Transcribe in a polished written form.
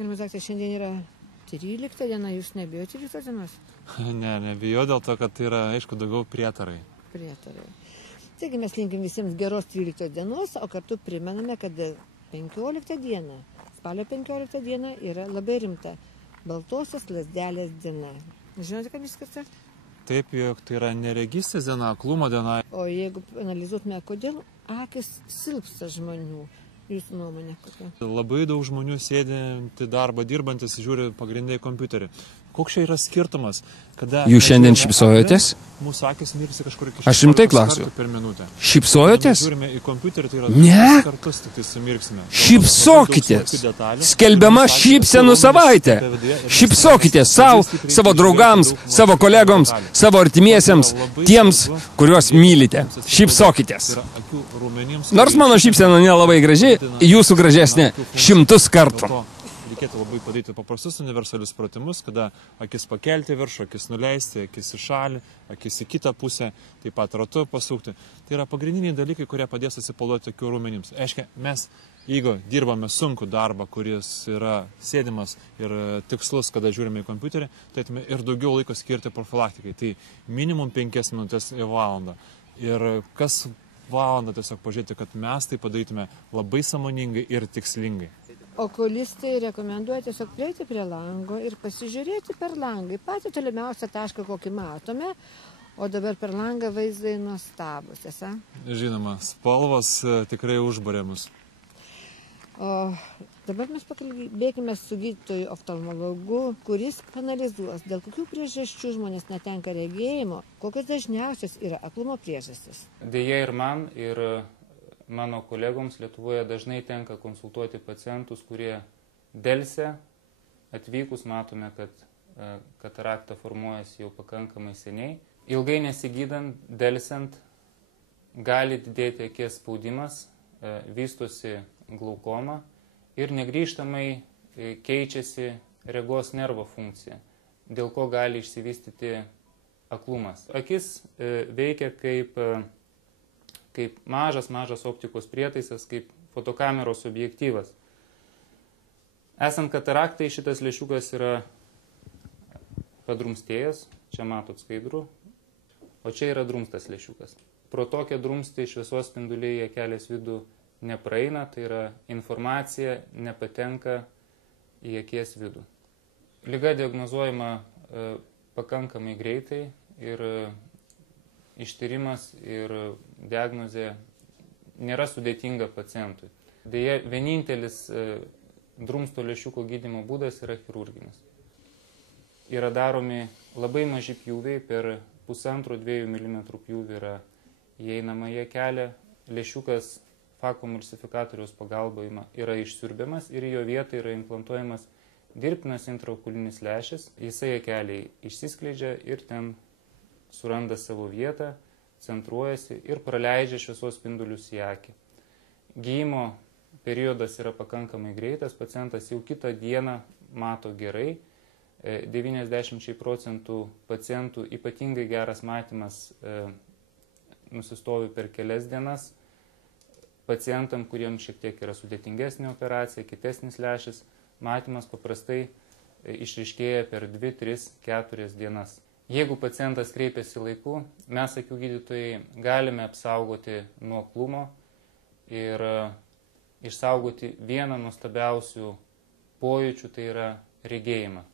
Ir man sakė, šiandien yra 13 diena, jūs nebijote 13 dienos? Ne, nebijo dėl to, kad tai yra, aišku, daugiau prietarai. Taigi mes linkim visiems geros 13 dienos, o kartu primename, kad 15 diena, spalio 15 diena yra labai rimta baltosios lazdelės diena. Žinote, kam jis skirta? Taip, jog tai yra neregystės diena, aklumo diena. O jeigu analizuotume, kodėl akis silpsta žmonių, jūsų nuomonė kokia? Labai daug žmonių sėdinti darbą, dirbantis, žiūri pagrindai kompiuterį. Koks čia yra skirtumas? Jūs šiandien šypsojotės? Mūsų akis mirsi kažkur iki Aš rimtai klausiu. Per minutę. Šypsojotės? Žiūrime į kompiuterį, tai yra ne. Kartus tik tai sumirksime. Šypsokitės. Skelbiama šypsenų savaitė. Šypsokitės savo draugams, savo kolegoms, savo artimiesiems, tiems, kuriuos mylite. Šypsokitės. Nors mano šypsena nelabai graži, jūsų gražesnė 100 kartų. Reikėtų labai padaryti paprastus universalius pratimus, kada akis pakelti viršų, akis nuleisti, akis į šalį, akis į kitą pusę, taip pat ratu pasukti. Tai yra pagrindiniai dalykai, kurie padės atsipalaiduoti akių raumenims. Aiškiai, mes, jeigu dirbame sunkų darbą, kuris yra sėdimas ir tikslus, kada žiūrime į kompiuterį, turėtume ir daugiau laiko skirti profilaktikai. Tai minimum 5 minutės į valandą. Ir kas valandą tiesiog pažiūrėti, kad mes tai padarytume labai sąmoningai ir tikslingai. Okulistai rekomenduoja tiesiog prieiti prie lango ir pasižiūrėti per langą. Patį tolimiausią tašką, kokį matome, o dabar per langą vaizdai nuostabus, tiesa? Žinoma, spalvos tikrai užbarė mus. O dabar mes pakalbėkime su gydytoju oftalmologu, kuris analizuos, dėl kokių priežasčių žmonės netenka regėjimo, kokios dažniausios yra aklumo priežastys. Deja ir man, ir mano kolegoms Lietuvoje dažnai tenka konsultuoti pacientus, kurie delsia. Atvykus matome, kad katarakta formuojasi jau pakankamai seniai. Ilgai nesigydant, delsiant, gali didėti akies spaudimas, vystosi glaukoma ir negrįžtamai keičiasi regos nervo funkcija, dėl ko gali išsivystyti aklumas. Akis veikia kaip mažas optikos prietaisas, kaip fotokameros objektyvas. Esant kataraktai, šitas lęšiukas yra padrumstėjęs, čia matot skaidrų, o čia yra drumstas lęšiukas. Pro tokią drumstį šviesos spinduliai į akelės vidų nepraeina, tai yra informacija nepatenka į akies vidų. Liga diagnozuojama pakankamai greitai ir ištyrimas ir diagnozė nėra sudėtinga pacientui. Deja, vienintelis drumsto lęšiuko gydymo būdas yra chirurginis. Yra daromi labai maži pjūviai, per 1,5–2 mm pjūvį yra įeinama į akelę, lęšiukas fakomulsifikatoriaus pagalba yra išsiurbiamas ir į jo vietą yra implantuojamas dirbtinas intraokulinis lęšis. Jisai akeliai išsiskleidžia ir ten suranda savo vietą, centruojasi ir praleidžia šviesos spindulius į akį. Gydymo periodas yra pakankamai greitas, pacientas jau kitą dieną mato gerai. 90% pacientų ypatingai geras matymas nusistovi per kelias dienas. Pacientam, kuriems šiek tiek yra sudėtingesnė operacija, kitesnis lęšis, matymas paprastai išryškėja per 2, 3, 4 dienas. Jeigu pacientas kreipiasi laiku, mes, akių gydytojai, galime apsaugoti nuo aklumo ir išsaugoti vieną nuostabiausių pojūčių, tai yra regėjimą.